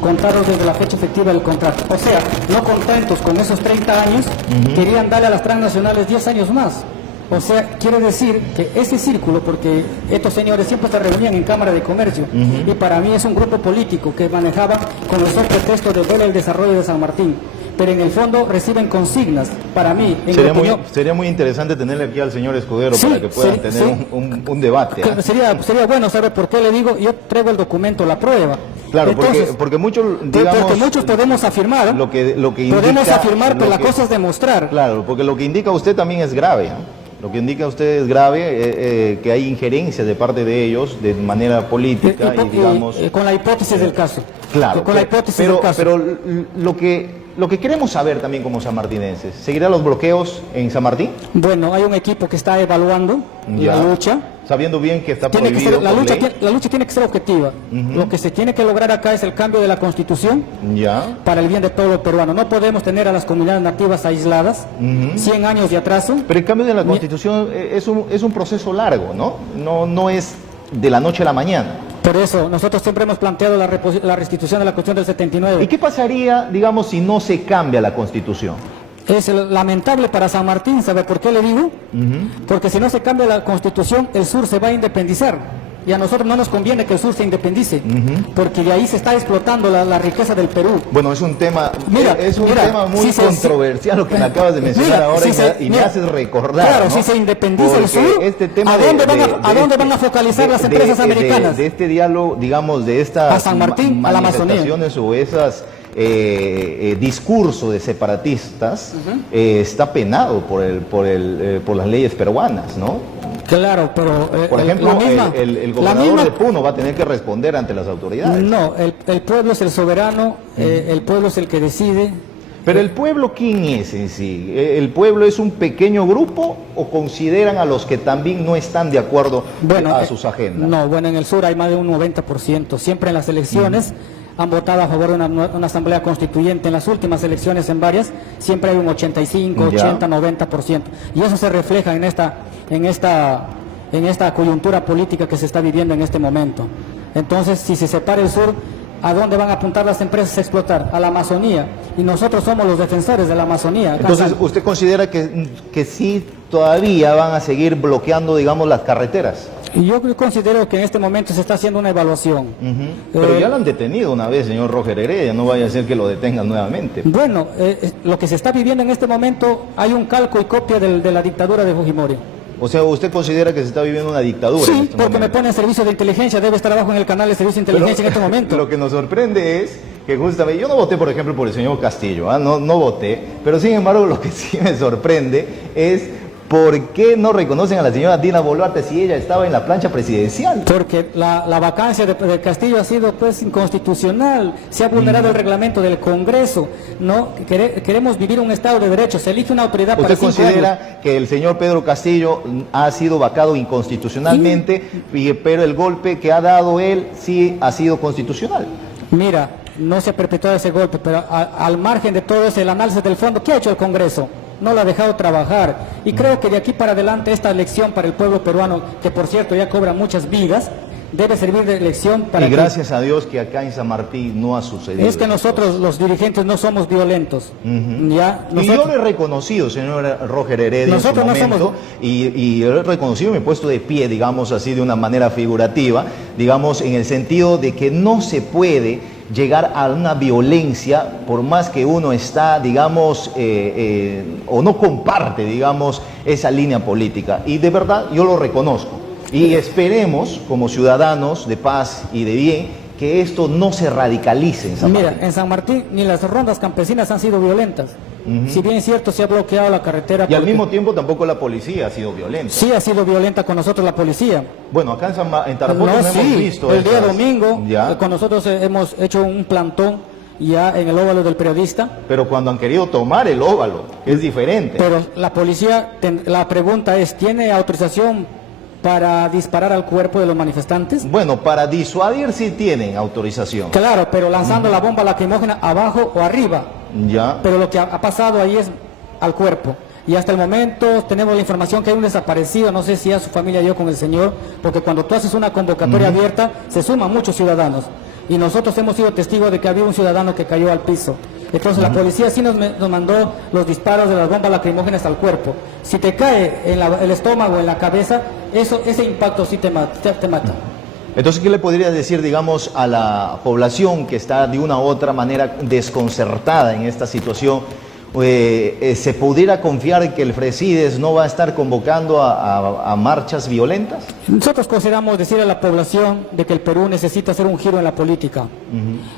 contados desde la fecha efectiva del contrato. O sea, no contentos con esos 30 años, querían darle a las transnacionales 10 años más. O sea, quiere decir que ese círculo, porque estos señores siempre se reunían en Cámara de Comercio, y para mí es un grupo político que manejaba con el solo pretexto de ver el desarrollo de San Martín. Pero en el fondo reciben consignas. Para mí, Sería muy interesante tenerle aquí al señor Escudero para que puedan tener un debate. Sería bueno, ¿sabe por qué le digo? Yo traigo el documento, la prueba. Claro, Entonces, porque muchos, digamos... Porque muchos podemos afirmar, lo que indica, podemos afirmar, pero la cosa es demostrar. Claro, porque lo que indica usted también es grave, ¿no? Lo que indica usted es grave, que hay injerencia de parte de ellos de manera política y digamos... con la hipótesis del caso. Claro, con la hipótesis del caso. Pero lo que queremos saber también como sanmartinenses, ¿seguirán los bloqueos en San Martín? Bueno, hay un equipo que está evaluando la lucha. Sabiendo bien que está prohibido la lucha tiene que ser objetiva. Lo que se tiene que lograr acá es el cambio de la Constitución para el bien de todo lo peruano. No podemos tener a las comunidades nativas aisladas, 100 años de atraso. Pero el cambio de la Constitución es un proceso largo, ¿no? No es de la noche a la mañana. Por eso, nosotros siempre hemos planteado la restitución de la Constitución del 79. ¿Y qué pasaría, digamos, si no se cambia la Constitución? Es lamentable para San Martín, ¿sabe por qué le digo? Porque si no se cambia la Constitución, el sur se va a independizar. Y a nosotros no nos conviene que el sur se independice, porque de ahí se está explotando la riqueza del Perú. Bueno, es un tema, tema muy controversial lo que me acabas de mencionar ahora y me haces recordar. Claro, ¿no? Si se independiza el sur, este tema ¿a dónde van a focalizar las empresas americanas? De este diálogo, digamos, de estas a San Martín, a la Amazonía. O esas discurso de separatistas está penado por las leyes peruanas, ¿no? Claro, pero Por ejemplo, el gobernador de Puno va a tener que responder ante las autoridades. No, el pueblo es el soberano, el pueblo es el que decide. Pero el pueblo, ¿quién es en sí? ¿El pueblo es un pequeño grupo o consideran a los que también no están de acuerdo a sus agendas? No, bueno, en el sur hay más de un 90%. Siempre en las elecciones han votado a favor de una asamblea constituyente. En las últimas elecciones, en varias, siempre hay un 85, 80, 90%. Y eso se refleja en esta coyuntura política que se está viviendo en este momento. Entonces, si se separa el sur, ¿a dónde van a apuntar las empresas a explotar? A la Amazonía. Y nosotros somos los defensores de la Amazonía. Entonces, ¿usted considera que sí todavía van a seguir bloqueando, digamos, las carreteras? Y yo considero que en este momento se está haciendo una evaluación. Pero ya lo han detenido una vez, señor Roger Heredia, no vaya a ser que lo detengan nuevamente. Bueno, lo que se está viviendo en este momento, hay un calco y copia de la dictadura de Fujimori. O sea, ¿usted considera que se está viviendo una dictadura? Sí, en este porque momento? me pone en servicio de inteligencia, debe estar abajo en el canal de servicio de inteligencia en este momento. Lo que nos sorprende es que justamente, yo no voté, por ejemplo, por el señor Castillo, no voté, pero sin embargo lo que sí me sorprende es ¿por qué no reconocen a la señora Dina Boluarte si ella estaba en la plancha presidencial? Porque la vacancia de Castillo ha sido pues inconstitucional, se ha vulnerado el reglamento del Congreso, ¿no? Queremos vivir un Estado de Derecho, se elige una autoridad para 5 años. ¿Usted considera que el señor Pedro Castillo ha sido vacado inconstitucionalmente, pero el golpe que ha dado él sí ha sido constitucional? Mira, no se ha perpetuado ese golpe, pero al margen de todo eso, el análisis del fondo, ¿qué ha hecho el Congreso? No lo ha dejado trabajar. Y creo que de aquí para adelante esta lección para el pueblo peruano, que por cierto ya cobra muchas vidas, debe servir de lección para y gracias a Dios que acá en San Martín no ha sucedido. Es que nosotros los dirigentes no somos violentos. ¿Ya? Y yo lo he reconocido, señor Roger Heredia, nosotros en su momento, no somos... y lo he reconocido y me he puesto de pie, digamos así, de una manera figurativa, digamos, en el sentido de que no se puede llegar a una violencia por más que uno está, digamos, o no comparte, digamos, esa línea política. Y de verdad yo lo reconozco. Y esperemos, como ciudadanos de paz y de bien, que esto no se radicalice en San Martín. Mira, en San Martín ni las rondas campesinas han sido violentas. Si bien es cierto, se ha bloqueado la carretera. Y al mismo tiempo tampoco la policía ha sido violenta. Sí ha sido violenta con nosotros la policía. Bueno, acá en Tarapoto no hemos visto el día domingo con nosotros hemos hecho un plantón ya en el óvalo del periodista. Pero cuando han querido tomar el óvalo, es diferente. Pero la policía, la pregunta es, ¿tiene autorización para disparar al cuerpo de los manifestantes? Bueno, para disuadir sí tienen autorización. Claro, pero lanzando la bomba lacrimógena abajo o arriba. Ya. Pero lo que ha pasado ahí es al cuerpo. Y hasta el momento tenemos la información que hay un desaparecido, no sé si a su familia dio con el señor, porque cuando tú haces una convocatoria abierta, se suman muchos ciudadanos. Y nosotros hemos sido testigos de que había un ciudadano que cayó al piso. Entonces la policía sí nos mandó los disparos de las bombas lacrimógenas al cuerpo. Si te cae en el estómago, en la cabeza, ese impacto sí te mata. Entonces, ¿qué le podría decir, digamos, a la población que está de una u otra manera desconcertada en esta situación? ¿Se pudiera confiar que el Fresides no va a estar convocando a marchas violentas? Nosotros consideramos decir a la población de que el Perú necesita hacer un giro en la política.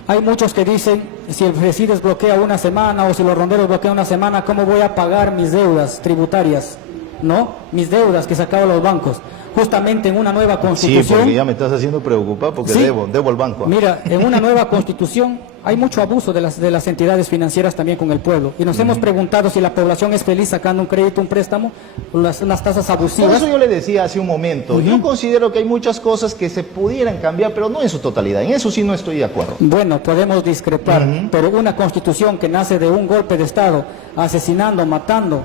Hay muchos que dicen, si el Fresides bloquea una semana o si los ronderos bloquean una semana, ¿cómo voy a pagar mis deudas tributarias? ¿No? Mis deudas que sacaban los bancos. Justamente en una nueva constitución... Sí, porque ya me estás haciendo preocupar porque sí, debo al banco. Mira, en una nueva constitución hay mucho abuso de las entidades financieras también con el pueblo. Y nos hemos preguntado si la población es feliz sacando un crédito, un préstamo, unas tasas abusivas. Por eso yo le decía hace un momento, yo considero que hay muchas cosas que se pudieran cambiar, pero no en su totalidad. En eso sí no estoy de acuerdo. Bueno, podemos discrepar, pero una constitución que nace de un golpe de Estado, asesinando, matando,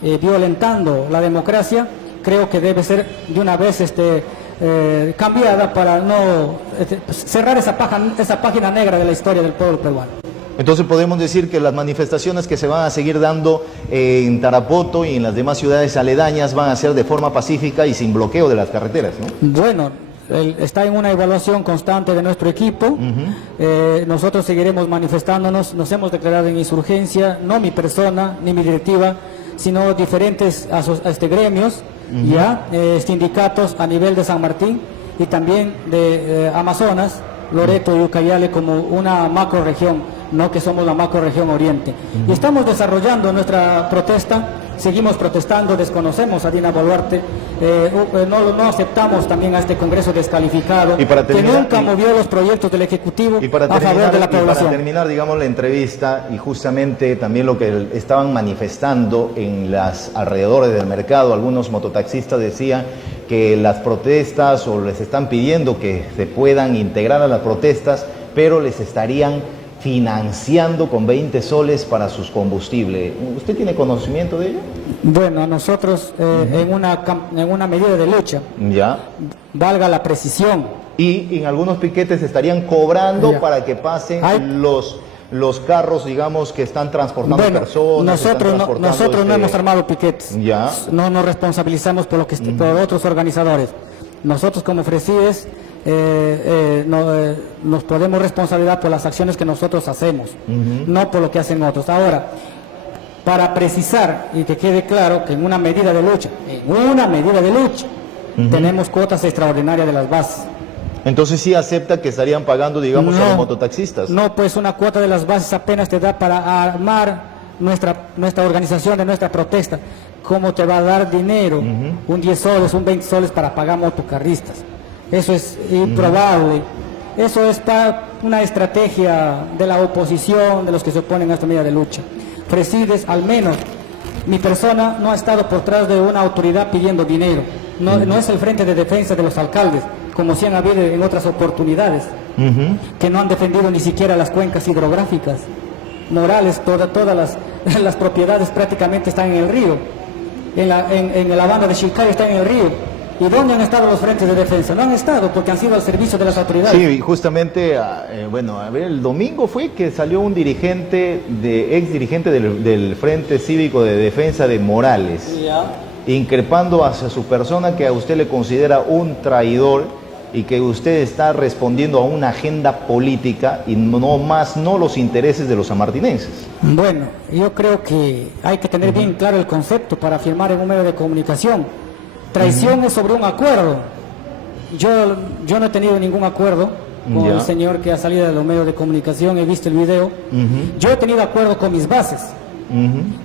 violentando la democracia, creo que debe ser de una vez cambiada para no cerrar esa página negra de la historia del pueblo peruano. Entonces podemos decir que las manifestaciones que se van a seguir dando en Tarapoto y en las demás ciudades aledañas van a ser de forma pacífica y sin bloqueo de las carreteras, ¿no? Bueno, está en una evaluación constante de nuestro equipo. Nosotros seguiremos manifestándonos, nos hemos declarado en insurgencia, no mi persona ni mi directiva, sino diferentes gremios, sindicatos a nivel de San Martín y también de Amazonas, Loreto y Ucayale como una macro región. no que somos la macrorregión Oriente. Y estamos desarrollando nuestra protesta, seguimos protestando, desconocemos a Dina Boluarte, no aceptamos también a este Congreso descalificado, que nunca movió los proyectos del Ejecutivo a favor de la población. Para terminar, digamos, la entrevista, y justamente también lo que estaban manifestando en las alrededores del mercado, algunos mototaxistas decían que las protestas, o les están pidiendo que se puedan integrar a las protestas, pero les estarían financiando con 20 soles para sus combustibles. ¿Usted tiene conocimiento de ello? Bueno, nosotros en una medida de lucha, ya, valga la precisión. Y en algunos piquetes estarían cobrando para que pasen los carros, digamos, que están transportando personas. Nosotros no hemos armado piquetes. Ya. No nos responsabilizamos por lo que por otros organizadores. Nosotros como Fresides nos podemos responsabilizar por las acciones que nosotros hacemos, no por lo que hacen otros. Ahora, para precisar y que quede claro que en una medida de lucha, tenemos cuotas extraordinarias de las bases. Entonces sí acepta que estarían pagando, digamos, a los mototaxistas. No, pues una cuota de las bases apenas te da para armar nuestra organización de nuestra protesta. ¿Cómo te va a dar dinero? Un 10 soles, un 20 soles para pagar motocarristas. Eso es improbable. Eso es una estrategia de la oposición, de los que se oponen a esta medida de lucha. Fresides, al menos, mi persona no ha estado por detrás de una autoridad pidiendo dinero. No es el frente de defensa de los alcaldes, como sí han habido en otras oportunidades, que no han defendido ni siquiera las cuencas hidrográficas. Morales, todas las propiedades prácticamente están en el río. En la banda de Chilcayo está en el río. ¿Y dónde han estado los frentes de defensa? No han estado porque han sido al servicio de las autoridades. Sí, justamente, el domingo fue que salió un ex dirigente del Frente Cívico de Defensa de Morales, increpando hacia su persona, que a usted le considera un traidor y que usted está respondiendo a una agenda política y no los intereses de los sanmartinenses. Bueno, yo creo que hay que tener bien claro el concepto para firmar en un medio de comunicación. Traición es sobre un acuerdo. Yo no he tenido ningún acuerdo con el señor que ha salido de los medios de comunicación, he visto el video. Yo he tenido acuerdo con mis bases.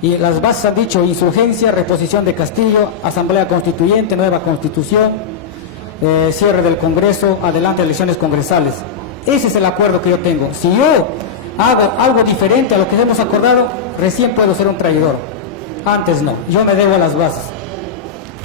Y las bases han dicho insurgencia, reposición de Castillo, asamblea constituyente, nueva constitución, cierre del Congreso, adelante elecciones congresales. Ese es el acuerdo que yo tengo. Si yo hago algo diferente a lo que hemos acordado, recién puedo ser un traidor. Antes no, yo me debo a las bases.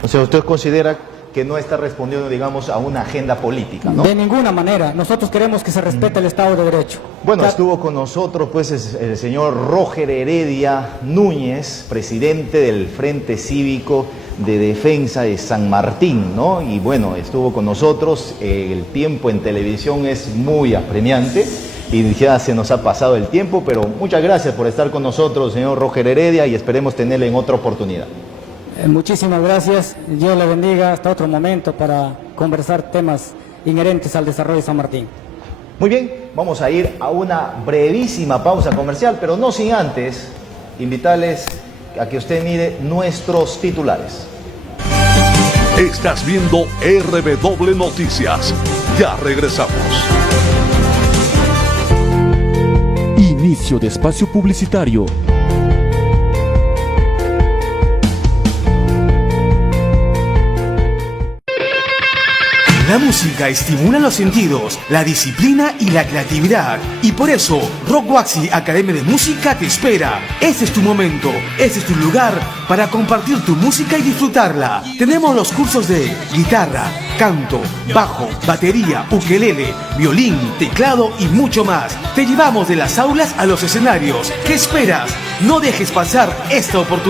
O sea, usted considera que no está respondiendo, digamos, a una agenda política, ¿no? De ninguna manera. Nosotros queremos que se respete el Estado de Derecho. Bueno, estuvo con nosotros, pues, el señor Roger Heredia Núñez, presidente del Frente Cívico de Defensa de San Martín, ¿no? Y bueno, estuvo con nosotros. El tiempo en televisión es muy apremiante y ya se nos ha pasado el tiempo, pero muchas gracias por estar con nosotros, señor Roger Heredia, y esperemos tenerle en otra oportunidad. Muchísimas gracias, Dios le bendiga, hasta otro momento para conversar temas inherentes al desarrollo de San Martín. Muy bien, vamos a ir a una brevísima pausa comercial, pero no sin antes invitarles a que usted mire nuestros titulares. Estás viendo RBW Noticias, ya regresamos. Inicio de espacio publicitario. La música estimula los sentidos, la disciplina y la creatividad. Y por eso, Rock Waxy Academia de Música te espera. Este es tu momento, este es tu lugar para compartir tu música y disfrutarla. Tenemos los cursos de guitarra, canto, bajo, batería, ukelele, violín, teclado y mucho más. Te llevamos de las aulas a los escenarios. ¿Qué esperas? No dejes pasar esta oportunidad.